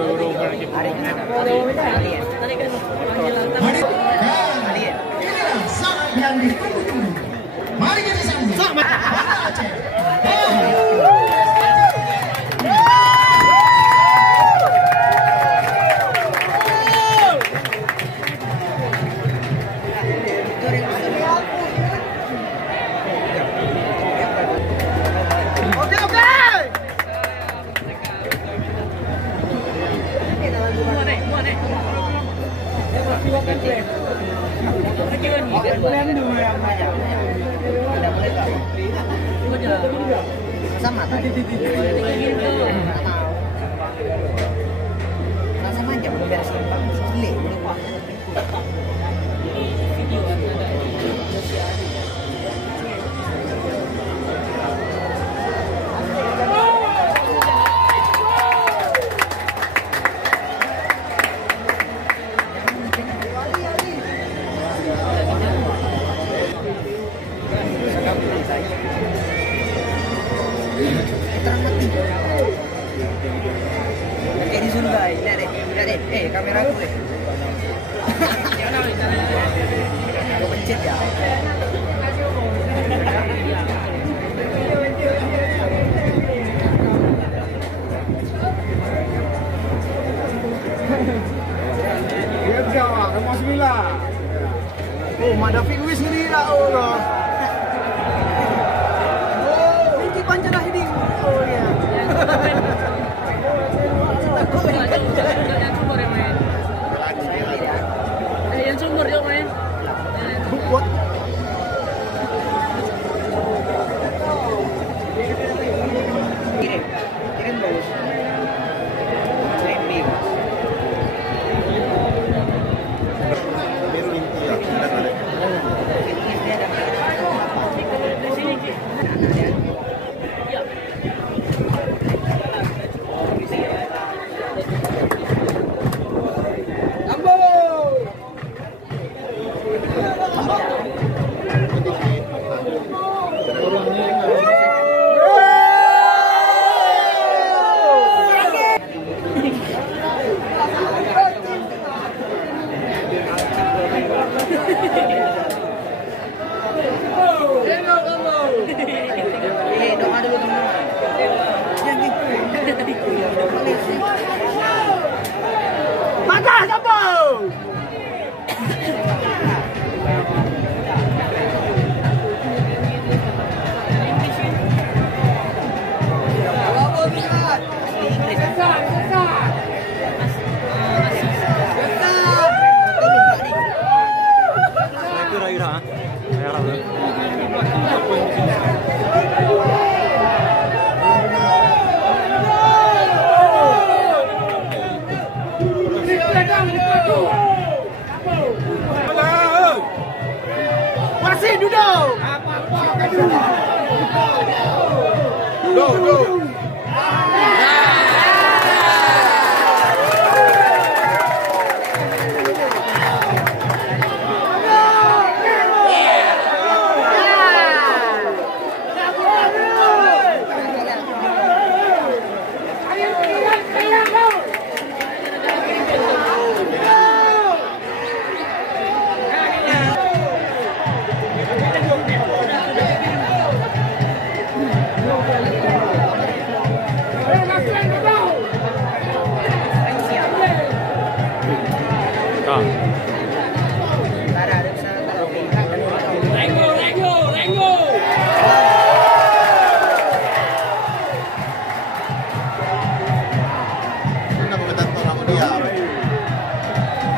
Inilah saat yang ditunggu-tunggu. Mari kita sambut Banda Aceh. Sama tadi. Rasa manja belum beres simpang gile. Kayak di surga, lihat deh, kamera aku deh. Aku pencet ya. Lihat siapa? Kamu sembilan. Oh, Madafi Luis sendiri lah, Allah. Oh, ini panjang ini. Oh ya. Yang sumber dia main. Buat. Kirim bagus. Trending. Doa dulu Mata siapa? Masih duduk. Go.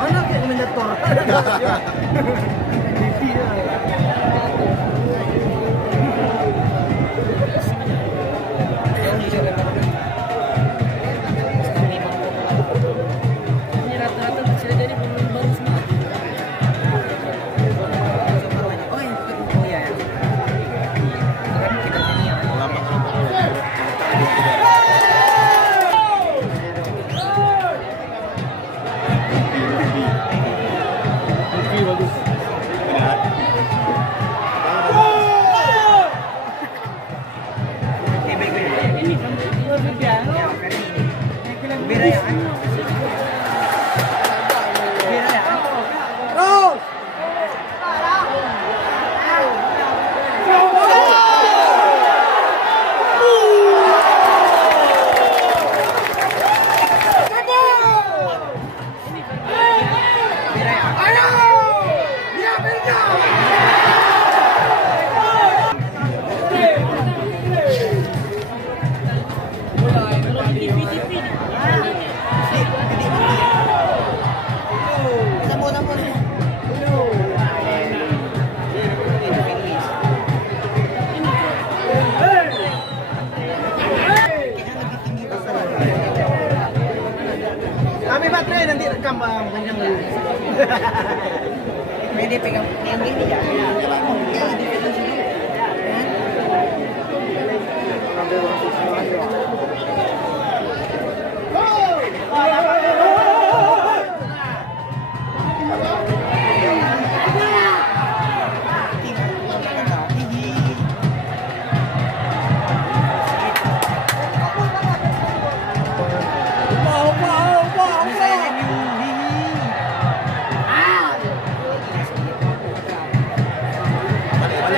Mana kayak menyetor? Ini rata-rata kecil dari baru semua. Oh iya. Kita ini ya. Bagus. Kami baterai nanti rekam bang, panjang dulu. Dia pegang yang ini ya.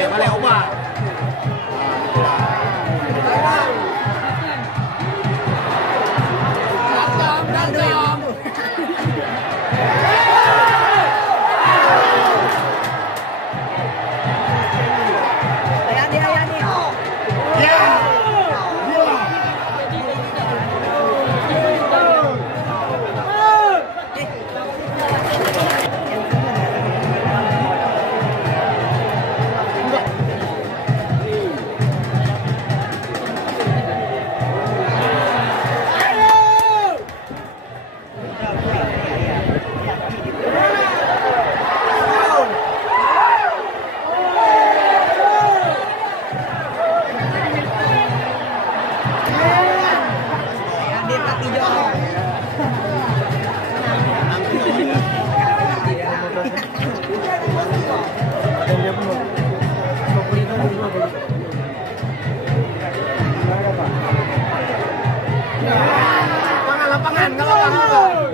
Balik ubah. Lapangan, kalau lapangan.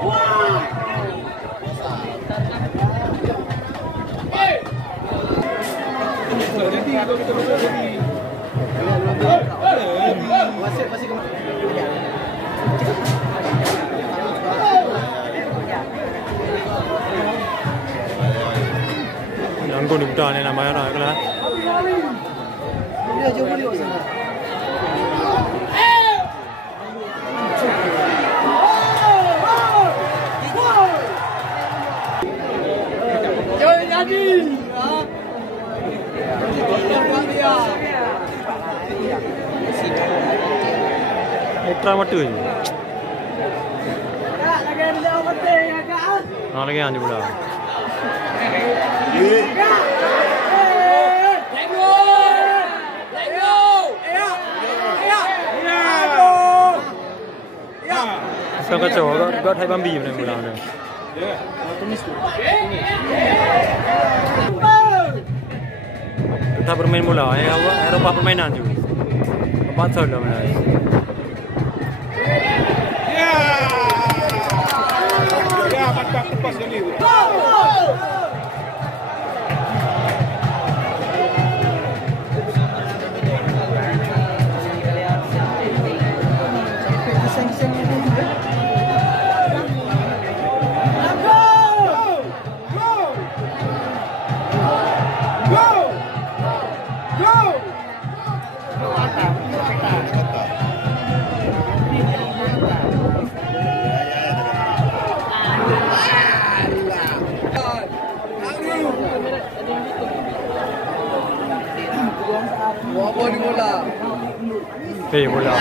Buang. Yang kau dibuka ni namanya apa lah? Dia jauh boleh sana. Extra matu je. Nah lagi yang dibuka. Sao kacau? Got hai bambi ni mula ni. Kita bermain mula. Eropah permainan tu. Empat tahun dah mulai. Ya, empat lepas kali tu. Bola.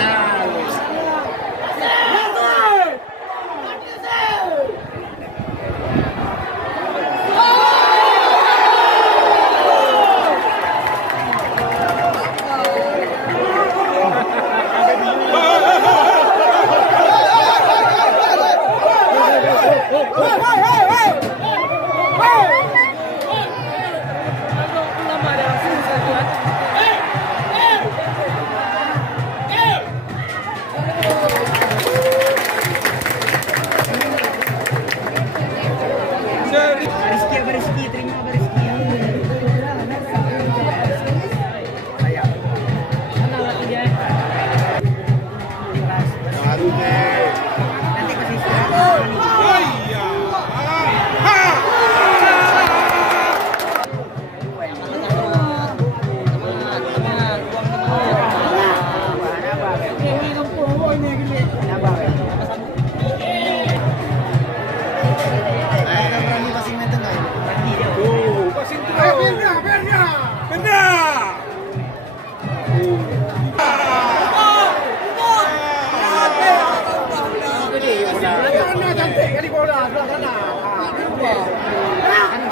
bola sebelah kanan.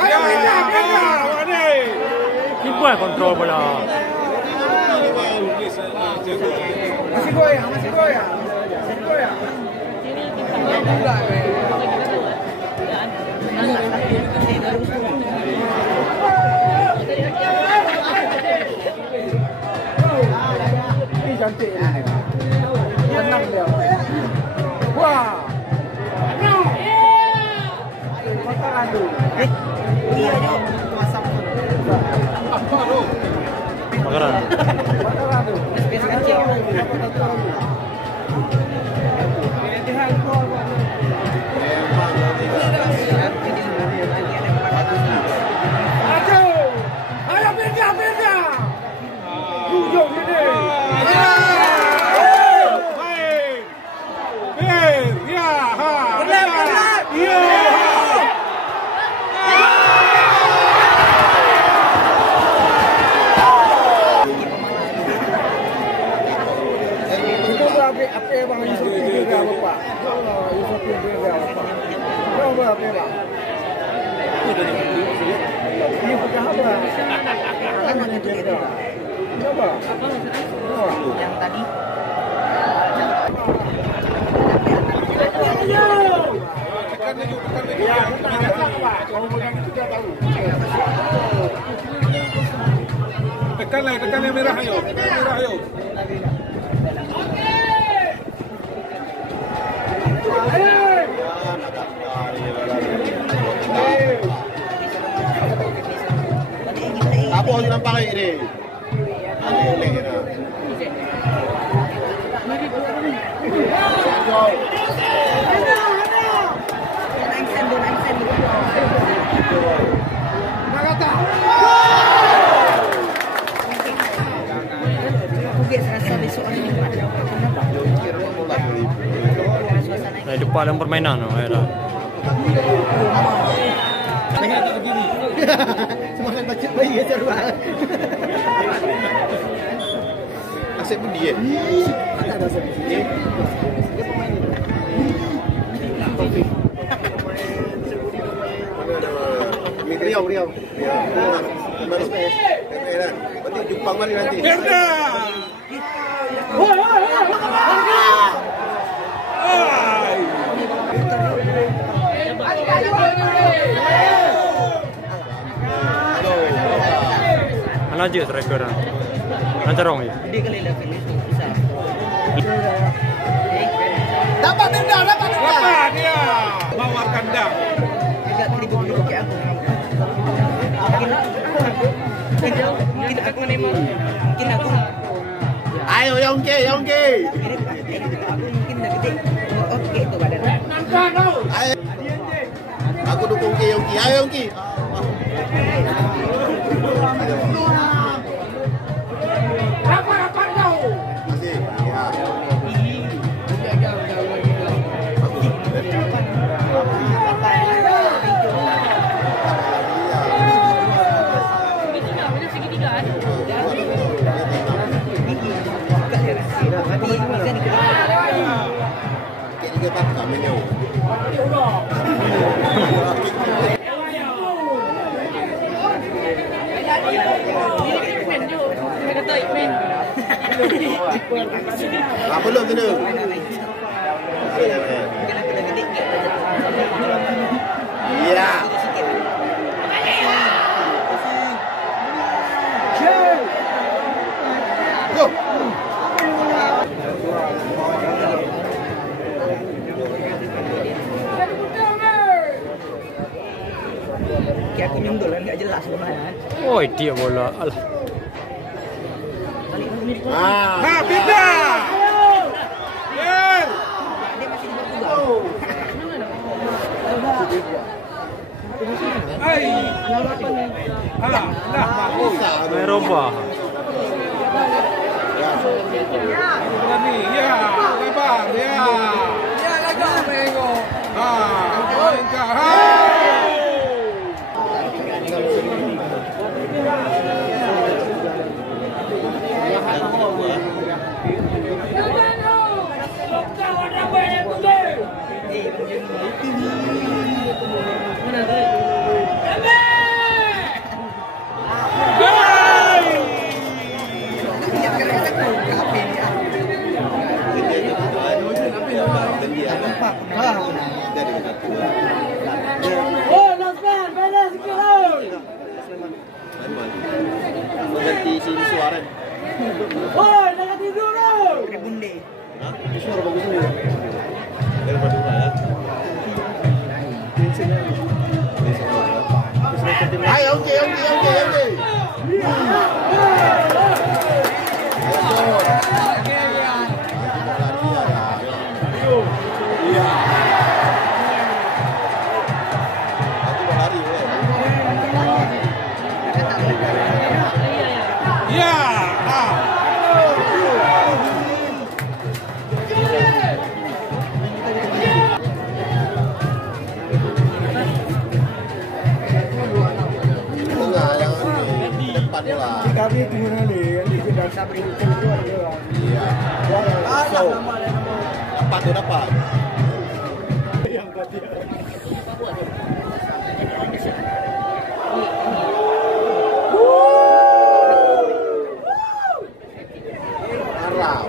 Ayo pindah. Kiper kontrol bola. Masih goyang. Ini cantik ya. Tenang dia. Wah. Makaran tu. Iya je. Masak. Apa tu? Makaran. Makaran tu. Biasa kecil. Ayo pindah. Hujung sini. Apa bang Yusuf dia apa? Yusuf dia apa? Berapa bang? Ini bukan apa? Kan mana tu dia? Berapa? Yang tadi. Tekan yang merah ayo. Apa yang nampak ini? Di depan dalam permainan tu era. Tengok tak begini. Semangat baca bayi ya Sarwal. Asyik pun dia. Mana ada asyik dia. Riau. Mana? Nanti Jepang mari nanti. Mana je striker dah. Mana carong ni? Dia kali lah finish besar. Dapat tendang. Dapat dia. Bawa kandang. Dekat tribu ke aku. Mungkin aku mungkin aku. Ayo Yongki. Aku mungkin dah gede. Okey tu badan. Ayo. Aku dukung Yongki. Ayo Yongki. Masih. Ya. Kayak juga tak kamenyo. Apa belum kena? Ya. Go. Kayak aku nyundul kan enggak jelas lumayan. Oh, dia bola. Alah. Ha, pindah. Yer. Dia masih berubah. Hai. Dah bagus. Eropa. Berani. Ya, sabar. Ya. Ya lagu mengo. Ha. Engkau. Ha. si Suarez. Woi, jangan tidur loh. Rebunde. Hah? Suara bagus nih. Dari Madura ya. Ayo, oke. Kami tunggu nanti, nanti sudah sabri keluar dia. Iya. So, dapat. Yang tadi. Arab.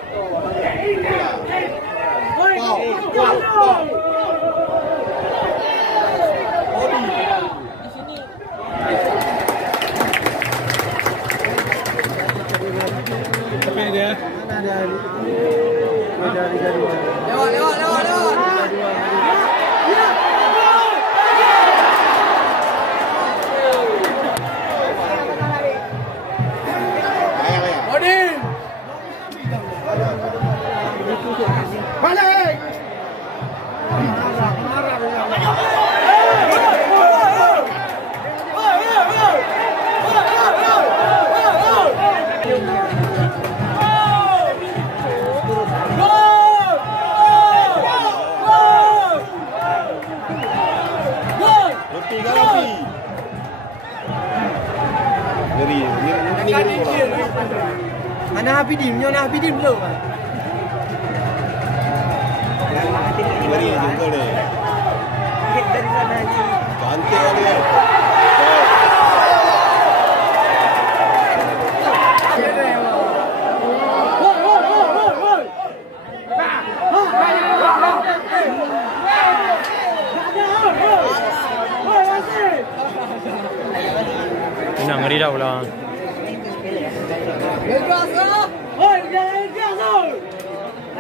Balik. Mana Hafidin? Nyonya Hafidin belum? Beri juga deh. Dari sana aja. Cantik dia. Nak ngeri dah pula.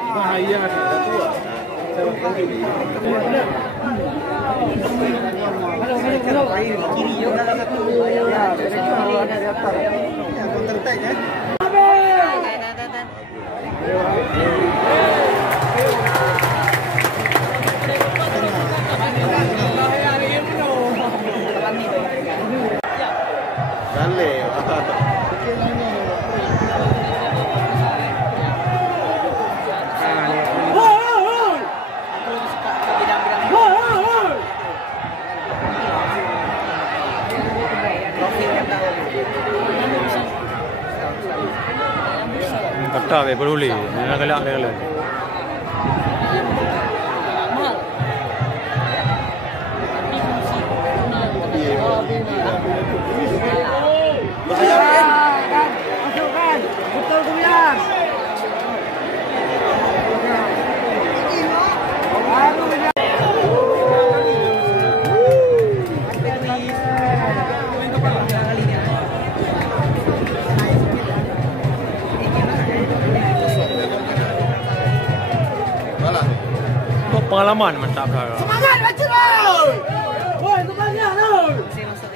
Bahaya dah. Kata be peduli. Nak galak. Masukkan. Betul tu biar. Pengalaman mantap dah. Semangat baca lah. Woi, semangat tu. Saya masuk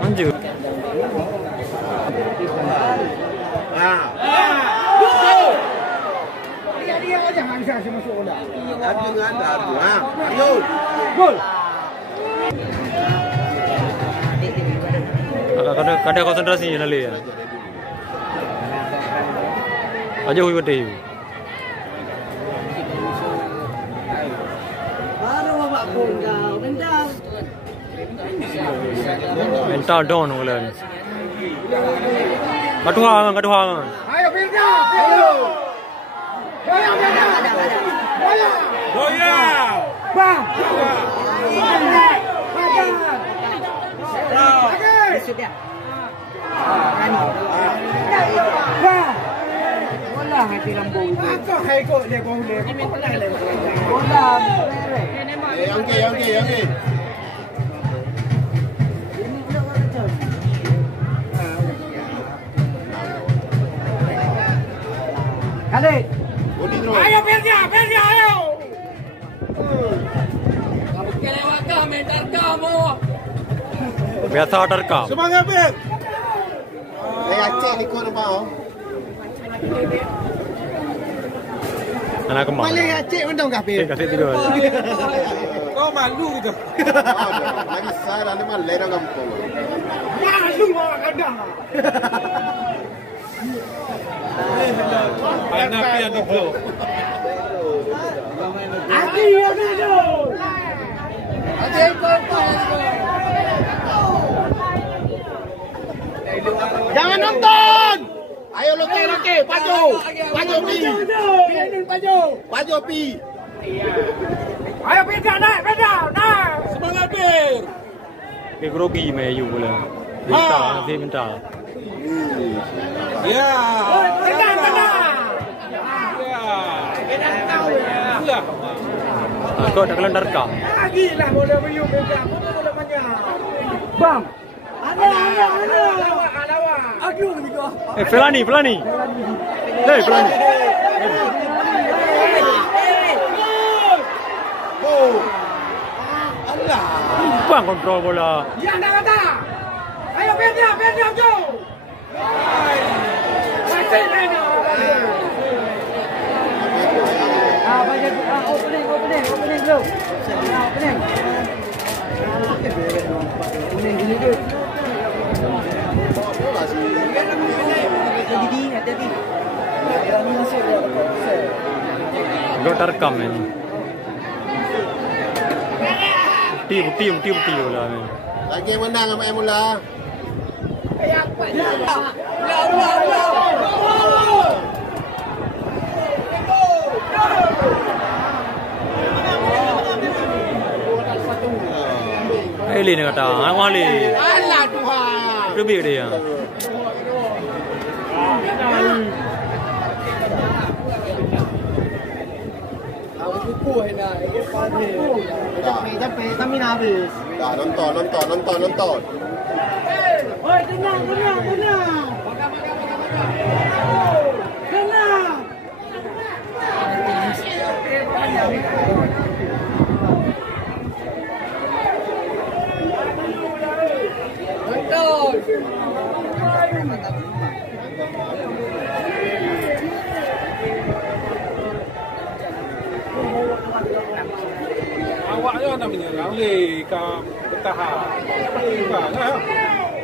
Manja. Dia jangan bisa masuk bola. Ayo. Gol. Kadang konsentrasi je nalih. Aja hui bete. Baru bapak pun kau mental. Mental down ulan. Katuhang. Ayo Firda. Ayo. Goyang Firda. Goyang. Bang. sudah. Bang. Bola hati lambu. Aku hai kok dia kau boleh. Bola. Okey. Kali. Ayo Persia, ayo. Kelewatan mental kamu. Biasa terkam. Semangat, Bir. Aceh ni kau mau. Anak kembang. Paling Aceh mendong kah, Bir? Kasih tidur. Kau malu gitu. Lagi salah ni malah dah kampung. Malu bawa kadang. Anak yang di blow. Aki yang itu. Jangan nonton. Ayo loke, paju pi. Paju pi. Ayo beda naik. Semangat Bir. Grogi mayu pula. Minta. Ya. Kau dah kelan terkam. Lagi lah bola biu beda. Bola banyak. Bang. Ada. Aduh ni kau. Pelani. Pelani. Oh. Allah. Bang kontrol bola. Yang dah kata. Ayo beda tu. Macam mana? Opening dulu. Opening gini tu. Hati-hati. Kau terkam ni. Bukti bola ni. Lagi menang sama Emula. Eli ni kata, anak wali. Alah Tuhan. Lebih dia. Capek, kami nak habis. Dah nonton. Oi, tenang. Awaknya nak menyerang ke bertahan.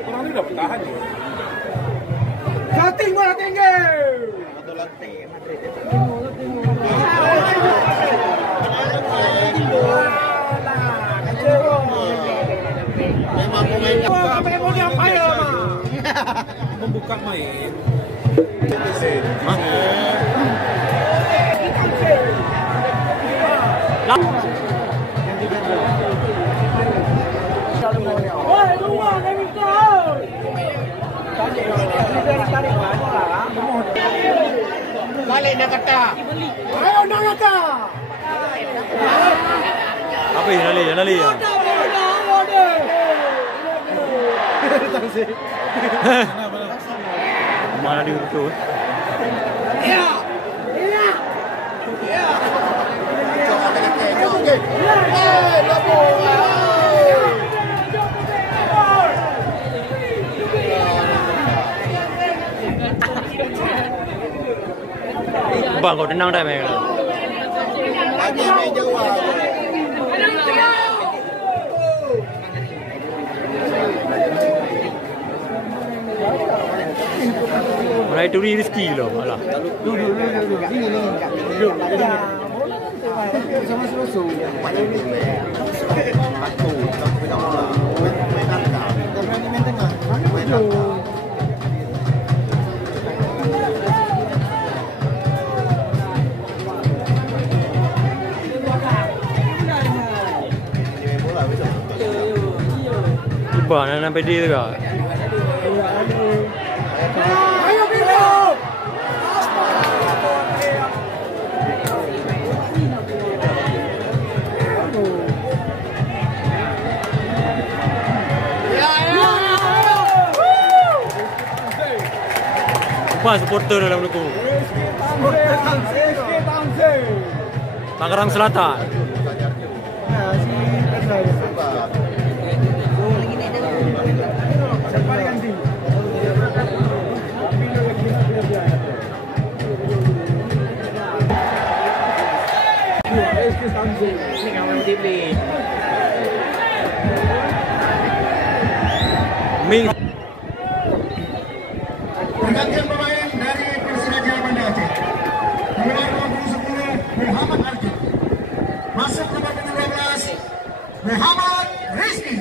Orang ni dah bertahan je. Cutting bola tinggi. Memang pemain Membuka main. Balik nak kata. Ayo nak kata. Apa ini nali ya? Mana dia tu? Okey. Bang kau tenang dah mai. Lagi main jawab. Mulai turi rezeki lo malah. Iba nak sampai dia tu kah? Apa supporter dalam menunggu? Tangerang Selatan. Pergantian pemain dari Persiraja Banda Aceh. Nomor 2010 Muhammad Arjun. Masuk nomor 12 Muhammad Rizky.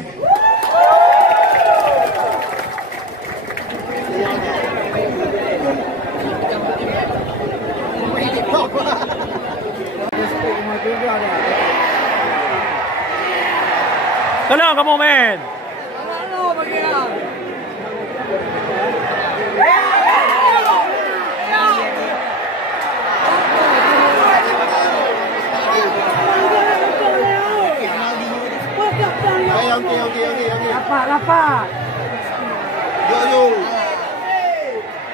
Tenang kamu men. Lapak. Yo.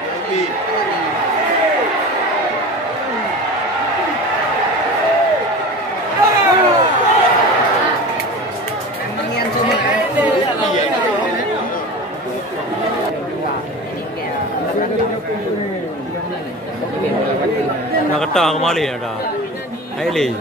Yogi. Memang yang cuma. Nak ketah kembali ada. Aili.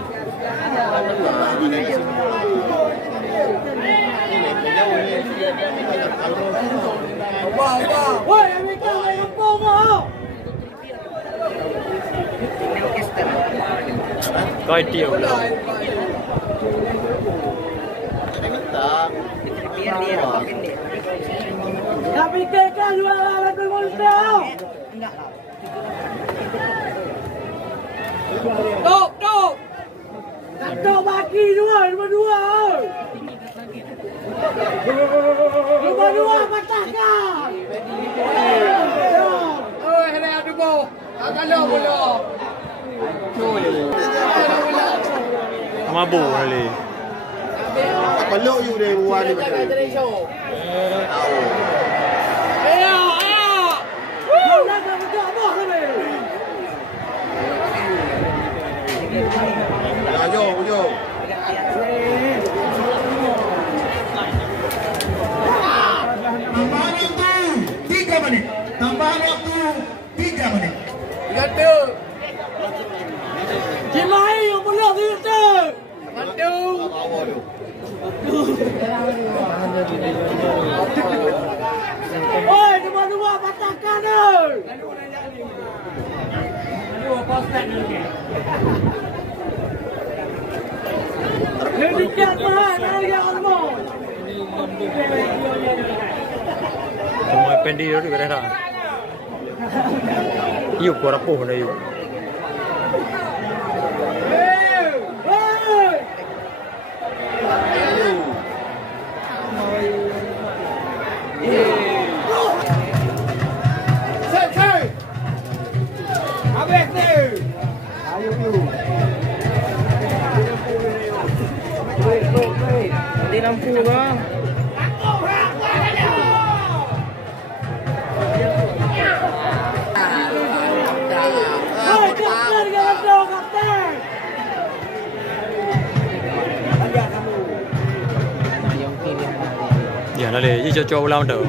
Kau dia pula. Biar dia dapatin dia. Tapi kekal juara level monster. Tok. Tok bagi dua, nombor 2. Nombor 2 patahkan. Oi, hendak adu bo. Kalau bola. Mabu kali. Apa lo you dari luar ni macam ni? Ya, yo. Tambahan waktu 3 menit. Tambahan waktu 3 menit. Gatu. Cimai yang belum itu. Gatu. Oi, nombor 2 patahkan tu. Hentikan mahal harga hormon. Semua pendi tu berada. Yuk kau rapuh dah yuk. Di lampu bang. Oi, kapten galau kapten. Ya, nak le, ini cocok ulang tu.